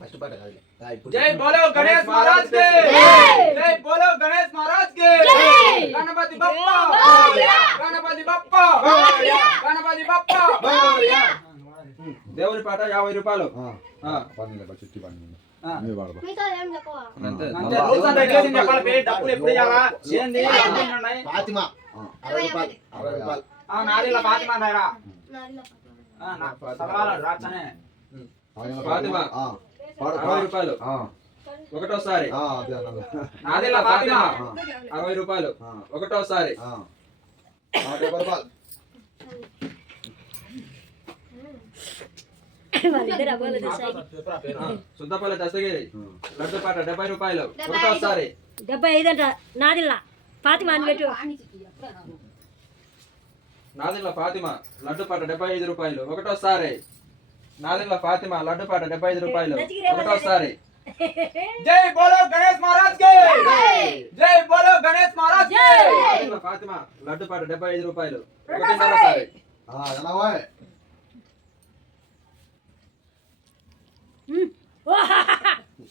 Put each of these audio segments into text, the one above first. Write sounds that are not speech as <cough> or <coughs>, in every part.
First పాట కాదులే. దా ఇప్పుడు జై బోలో గణేష్ మహారాజ్కి జై! బోలో గణేష్ మహారాజ్కి గణపతి బప్ప! గణపతి బప్ప! గణపతి బప్ప! దేవుని పాట యాభై రూపాయలు. చిట్టి డబ్బులు ఎప్పుడు ఇవ్వాలా? ఏంది ఫాతిమా. అరవై రూపాయలు. అరవై రూపాయలు. ఆ, నాదిలా ఫాతిమా నాయరా నాదిలో ఆ, నా సవరాలు రాచనే ఆయన ఫాతిమా. అరవై. రూపాయలు. ఆ, ఒకటోసారి. ఆ, అదే అన్నది. నాదిలా ఫాతిమా. అరవై రూపాయలు. ఆ, ఒకటోసారి. సుద్దపల్లి దస్తగిరి. లడ్డు పాట డెబ్బై రూపాయలు. ఒకటోసారి. డెబ్బై ఐదు అంట. నాదిల్లా. ఫాతిమా అని పెట్టు. నాదిల్ల ఫాతిమా. లడ్డు పాట డెబ్బై ఐదు రూపాయలు. ఒకటోసారి. నాదిల్ల ఫాతిమా లడ్డు పాట డెబ్బై ఐదు రూపాయలు. ఒకటోసారి <laughs> జై బోలో గణేష్ మహారాజ్కి జై బోలో గణేష్ మహారాజ్ ఫాతిమా లడ్డు పాట డెబ్బై ఐదు రూపాయలు.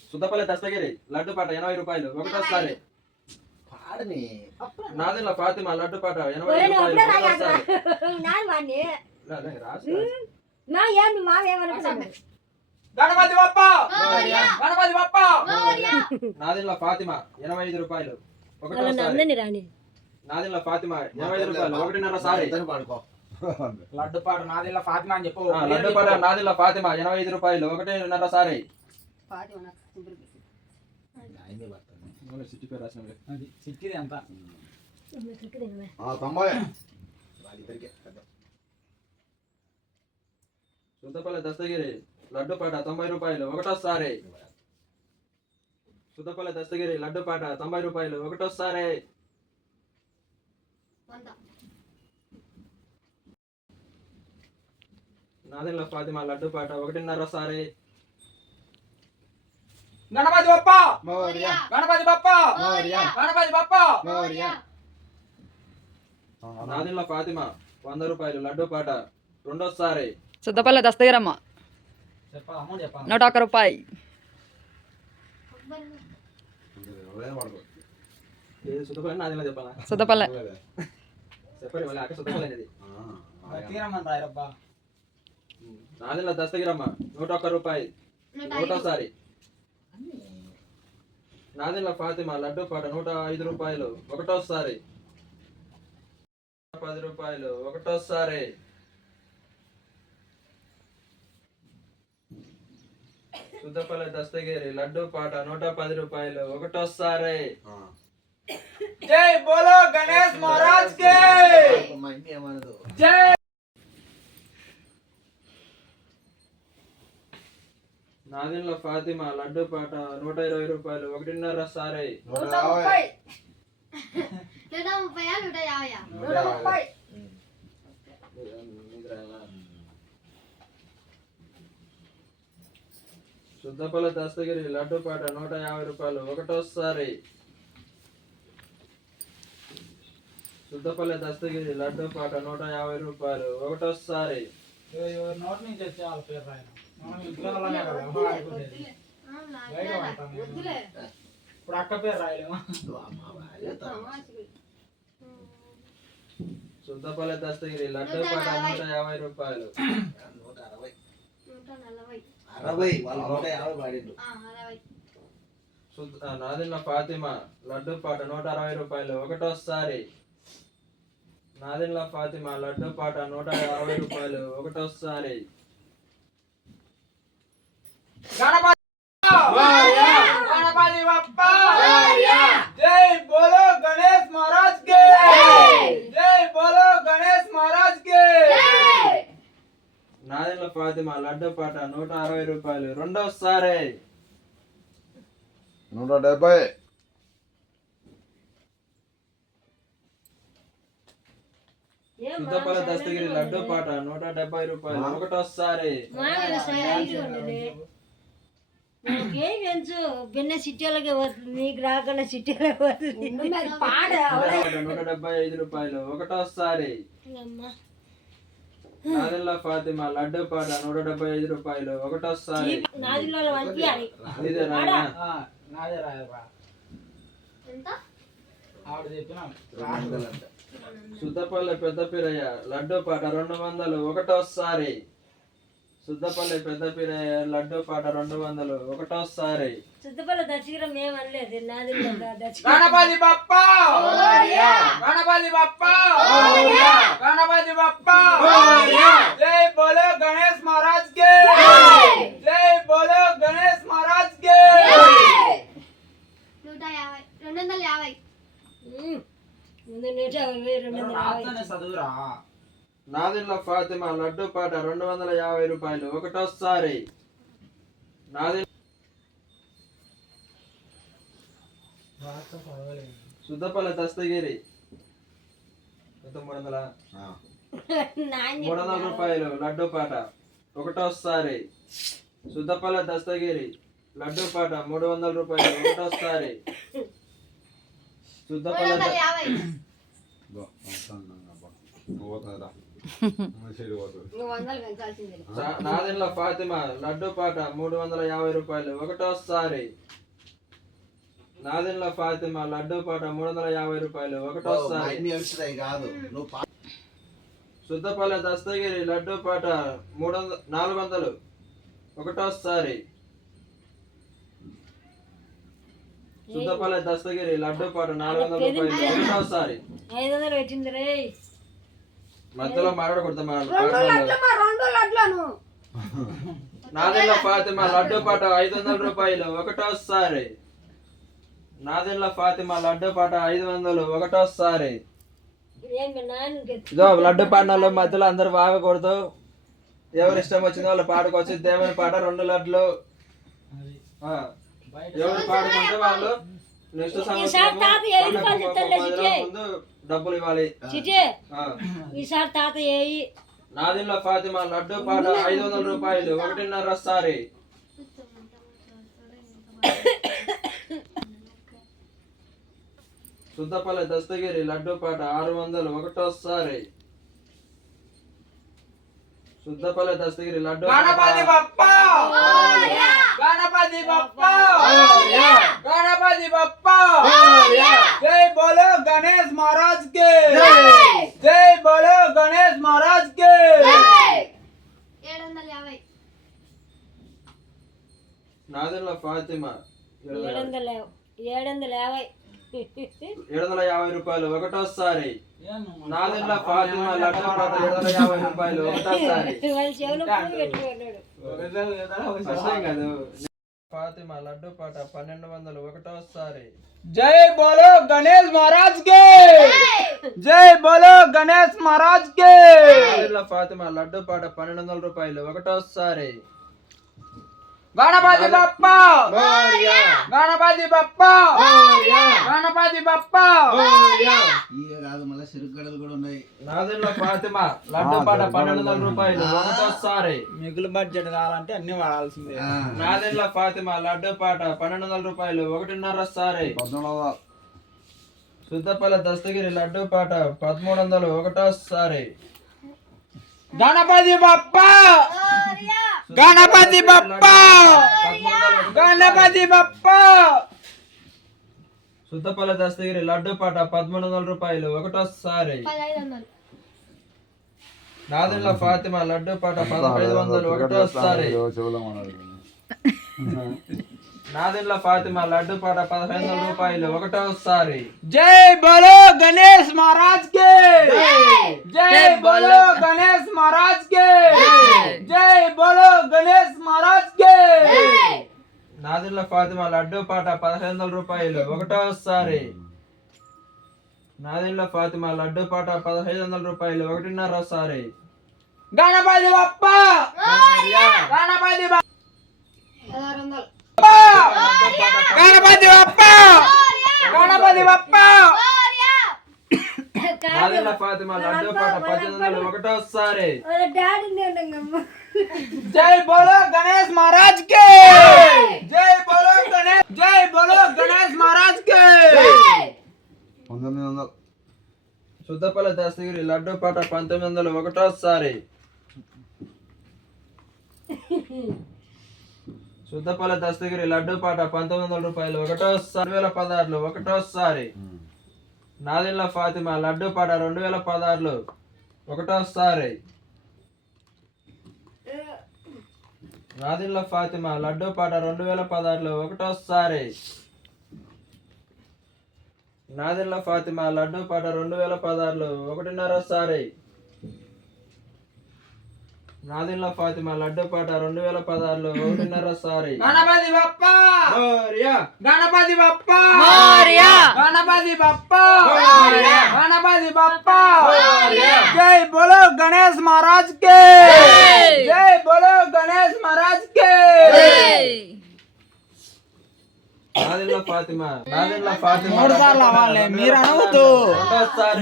సుద్దపల్లి దస్తగిరి లడ్డు పాట ఎనభై రూపాయలు. ఒకటోసారి నాదిల్ల ఫాతిమా లడ్డు పాట ఎనభై రూపాయలు. ఒకటోసారి నా ఏమి మావేమనుకున్నాను గణపతి బప్ప! గణపతి బప్ప! నాదిల్ల ఫాతిమా ఎనభై ఐదు రూపాయలు అందరినీ రాని. నాదిల్ల ఫాతిమా ఎనభై ఐదు రూపాయలు. ఒకటిన్నర సారి. ఇద్దరు పాడుకో లడ్డు పాట నాదిల్ల ఫాతిమా అని చెప్పు. లడ్డు పాట నాదిల్ల ఫాతిమా ఎనభై ఐదు రూపాయలు. ఒకటిన్నర సారి. సిట్టి పేరు రాసిన సిట్టిది ఎంత ఆ, తొంభై వాళ్ళిద్దరికే. పెద్ద. సుద్దపల్లి దస్తగిరి లడ్డు పాట తొంభై రూపాయలు ఒకటోసారి. సుద్దపల్లి దస్తగిరి లడ్డు పాట తొంభై రూపాయలు ఒకటోసారి. నాదిల్ల ఫాతిమా లడ్డు పాట ఒకటిన్నర సారి గణపతి బప్ప! మోరియా. గణపతి బప్ప! మోరియా. గణపతి బప్ప! మోరియా. ఆ, అన్న. నాదిల్ల ఫాతిమా వంద రూపాయలు లడ్డు పాట రెండోసారి. సుద్దపల్లి దస్తగిరమ్మ. నూట ఒక్క రూపాయి. దస్తగిరమ్మ? నూట ఒక్క రూపాయి. ఒకటోసారి. నాదిల్ల ఫాతిమా? లడ్డు పాట నూట ఐదు రూపాయలు. ఒకటోసారి. పది రూపాయలు. ఒకటోసారి. శుద్ధపల్లి దస్తగిరి లడ్డు పాట నూట పది రూపాయలు. ఒకటోసారి. జై బోలో గణేష్ మహారాజ్ కే జై! నాదిల్ల ఫాతిమా లడ్డు పాట నూట ఇరవై రూపాయలు. ఒకటిన్నర సారి. నూట ముప్పై నూట యాభై నూట యాభై. శుద్ధపల్ల దస్తగిరి లడ్డు పాట నూట యాభై రూపాయలు. ఒకటోసారి. శుద్ధపల్లి దస్తగిరి లడ్డు పాట నూట యాభై రూపాయలు. ఒకటోసారి. నోటి నుంచి వచ్చే వాళ్ళ పేరు. ఇప్పుడు అక్క పేరు రాయలేము. శుద్ధపల్లి దస్తగిరి లడ్డు పాట నూట యాభై రూపాయలు. నూట అరవై. నూట నలభై. అరవై వాళ్ళు నూట యాభై పాడిండు అరవై. శుద్ధ ఆ, నాదిన్న ఫాతిమా లడ్డు పాట నూట అరవై రూపాయలు. ఒకటోసారి. నాదిన్న ఫాతిమా లడ్డు పాట నూట అరవై రూపాయలు. ఒకటోసారి. గణపతి గణపతి బప్ప! జై బోలో గణేష్ మహారాజ్ కే జై బోలో గణేష్ మహారాజ్ కే నాదిన్న ఫాతిమా లడ్డు పాట నూట అరవై రూపాయలు. రెండోసారి. నూట డెబ్బై చింతపల్లి దస్తగిరి లడ్డు పాట నూట డెబ్బై రూపాయలు. ఒకటోసారి. బిన్న సిటీలకే పోతుంది నీకు రాకుండా సిటీలకు పోతుంది. పాడ పాట నూట డెబ్బై ఐదు రూపాయలు. ఒకటోసారి. నాదెల్ల ఫాతిమా లడ్డు పాట నూట డెబ్బై ఐదు రూపాయలు. ఒకటోసారి. వందలు అంట. సుద్దపల్లి పెద్ద పీరయ్య లడ్డు పాట రెండు వందలు ఒకటోసారి. సుద్దపల్లి పెద్ద పీరయ్య లడ్డు పాట రెండు వందలు ఒకటోసారి. చుట్టుపక్కల దచ్చిగిరం మేము అనలేదు నాదిలో దచ్చి గణపతి బప్ప! గణపతి బప్ప! గణపతి బప్ప జై బోలో గణేష్ మహారాజ్ కే జై బోలో గణేష్ మహారాజ్ కే నూట యాభై రెండు వందల యాభై చదువురా. నాదిల్ల ఫాతిమా లడ్డు పాట రెండు వందల యాభై రూపాయలు ఒకటోసారి. నాది సుద్దపల్లి దస్తగిరి. మూడు వందల <laughs> మూడు వందల రూపాయలు లడ్డు పాట. ఒకటోసారి. సుద్దపల్లి దస్తగిరి. లడ్డు పాట మూడు వందల రూపాయలు. ఒకటోసారి. సుద్దపల్లి <laughs> నాదెండ్ల ఫాతిమా లడ్డు పాట మూడు వందల యాభై రూపాయలు. ఒకటోసారి. నాదెండ్ల ఫాతిమా లడ్డు పాట మూడు వందల యాభై రూపాయలు. ఒకటోసారి. కాదు. శుద్ధపల్లె దస్తగిరి లడ్డు పాట మూడు వందల నాలుగు వందలు. ఒకటోసారి శుద్ధపల్లె దస్తగిరి లడ్డు పాట నాలుగు వందల రూపాయలు ఒకటోసారి ఐదు వందలు పెట్టింది రే. మధ్యలో మాట్లాడకూడదు నాదెండ్ల ఫాతిమా లడ్డు పాట ఐదు వందల రూపాయలు. ఒకటోసారి నాదెండ్ల ఫాతిమా లడ్డు పాట ఐదు వందలు. ఒకటోసారి ఇదో లడ్డు పాడిన మధ్యలో అందరు బాగకూడదు ఎవరి ఇష్టం వచ్చిందో వాళ్ళు పాడుకోవచ్చు దేవుని పాట రెండు లడ్లు. ఎవరు పాడుకుంటే వాళ్ళు నెక్స్ట్ డబ్బులు ఇవ్వాలి. ఈసారి తాత ఏయి నాదింలో ఫాతిమా లడ్డు పాట ఐదు వందల రూపాయలు. ఒకటిన్నర సారి. శుద్ధపల్లి దస్తగిరి లడ్డు పాట ఆరు వందలు ఒకటోసారి శుద్ధపల్లి దస్తగిరి లడ్డు గణపతి బప్ప! గణపతి బప్ప! గణపతి బప్ప! జై బోలో గణేష్ మహారాజ్ కే జై బోలో గణేష్ మహారాజ్ కే ఏడు వందల యాభై నాదింలో ఫాతిమా? ఏడు వందల యాభై ఏడు వందల యాభై రూపాయలు. ఒకటోసారి. నాదింట్లో ఫాతిమా లడ్డు పాట ఏడు వందల యాభై రూపాయలు. ఒకటోసారి. <laughs> కాదు <laughs> ఫాతిమా లడ్డు పాట పన్నెండు వందలు. ఒకటోసారి. జై బోలో గణేష్ మహారాజ్ కే! జై బోలో గణేష్ మహారాజ్ కే! ఫాతిమా లడ్డు పాట పన్నెండు వందల రూపాయలు. ఒకటోసారి. గణపతి బప్ప! గణపతి బప్ప! గణపతి బప్ప! కాదు మళ్ళీ చెరుకు కూడా ఉన్నాయి. నాదింట్లో ఫాతిమా లడ్డు పాట పన్నెండు వందల రూపాయలు ఒకటోసారి మిగులు బడ్జెట్ కావాలంటే అన్ని వాడాల్సిందే. ఆ. నాదింట్లో ఫాతిమా లడ్డు పాట పన్నెండు వందల రూపాయలు ఒకటిన్నర సారి. శుద్ధపల్లి దస్తగిరి లడ్డు పాట పదమూడు వందలు ఒకటోసారి గణపతి బప్ప! గణపతి బప్ప! గణపతి బప్ప! శుద్ధపల్లి దస్తగిరి లడ్డు పాట పదమూడు వందల రూపాయలు ఒకటోసారి. నాదిండ్ల ఫాతిమా లడ్డు పాట పదహైదు వందలు ఒకటోసారి. నాదిండ్ల ఫాతిమా లడ్డు పాట పదహైదు వందల రూపాయలు. ఒకటోసారి. జై బోలో గణేష్ మహారాజ్ కే! జై బోలో గణేష్ మహారాజ్ కే! జై! బోలో గణేష్ మహారాజ్ కే! నాదిండ్ల ఫాతిమా లడ్డు పాట పదహైదు వందల రూపాయలు. ఒకటోసారి. నాదిండ్ల ఫాతిమా లడ్డు పాట పదహైదు వందల రూపాయలు. ఒకటిన్నర సారి గణపతి బప్ప! గణపతి బప్ప పదహారు వందలు. గణపతి బప్ప! గణపతి బప్ప! ఫాతిమా లడ్డు పాట పద్దెనిమిది ఒకటోసారి. జై బోలో గణేష్ మహారాజ్ కే! జై బోలో గణేష్ జై బోలో గణేష్ మహారాజ్ కే! పంతొమ్మిది వందలు శుద్ధపల్లి దస్తగిరి లడ్డు పాట పంతొమ్మిది వందలు ఒకటోసారి. శుద్ధపల్లి దస్తగిరి లడ్డు పాట పంతొమ్మిది వందల రూపాయలు ఒకటోసారి వేల పదహారులో ఒకటోసారి. నాదిల్ల ఫాతిమా లడ్డు పాట రెండు వేల పదహారులో ఒకటోసారి. నాదిల్ల ఫాతిమా లడ్డు పాట రెండు వేల పదహారులో ఒకటోసారి. నాదిల్ల ఫాతిమా లడ్డు పాట రెండు వేల పదహారులో ఒకటిన్నరసారి. నాదిల్ల ఫాతిమా లడ్డపాట రెండు వేల పదహారులో ఒకటిన్నర సారి. గణపతి బప్ప! గణపతి బప్ప! గణపతి బప్ప! గణపతి బప్ప! జై బోలో గణేష్ మహారాజ్ కే! జై. బోలో గణేష్ మహారాజ్ కే! మూడు సార్లు అవ్వాలి మీరు అనవద్దు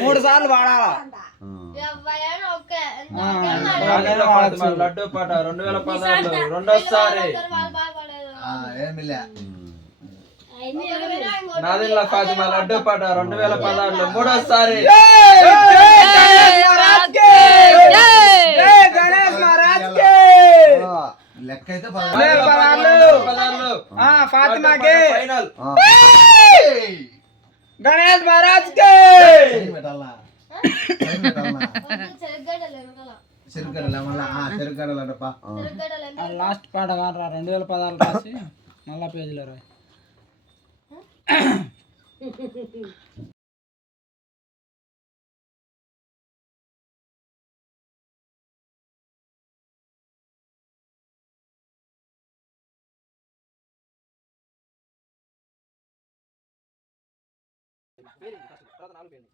మూడు సార్లు వాడాలా లడ్డు పాట రెండు వేల పదహారు రెండోసారి నాదిల్ల ఫాతిమ లడ్డు పాట రెండు వేల పదహారులో మూడోసారి గణేష్ మహారాజ్ లాస్ట్ పాట వాడరా రెండు వేల పదాలు రాసి మళ్ళా పేజీలో రాయి. <coughs> అంటప్పా చెరుగ్గడ్డలు ఎంత? లాస్ట్ పాట కానరా రెండు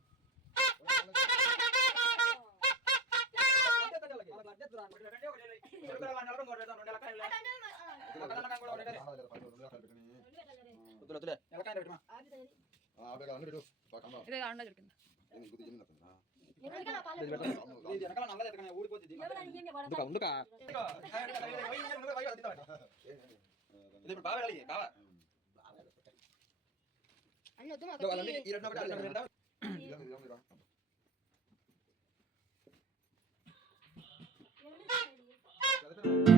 వేల Ano, dumagati. Daw, alam niya, ilan na ba alam niya daw? Ilang, ilang, ilang. Ilang na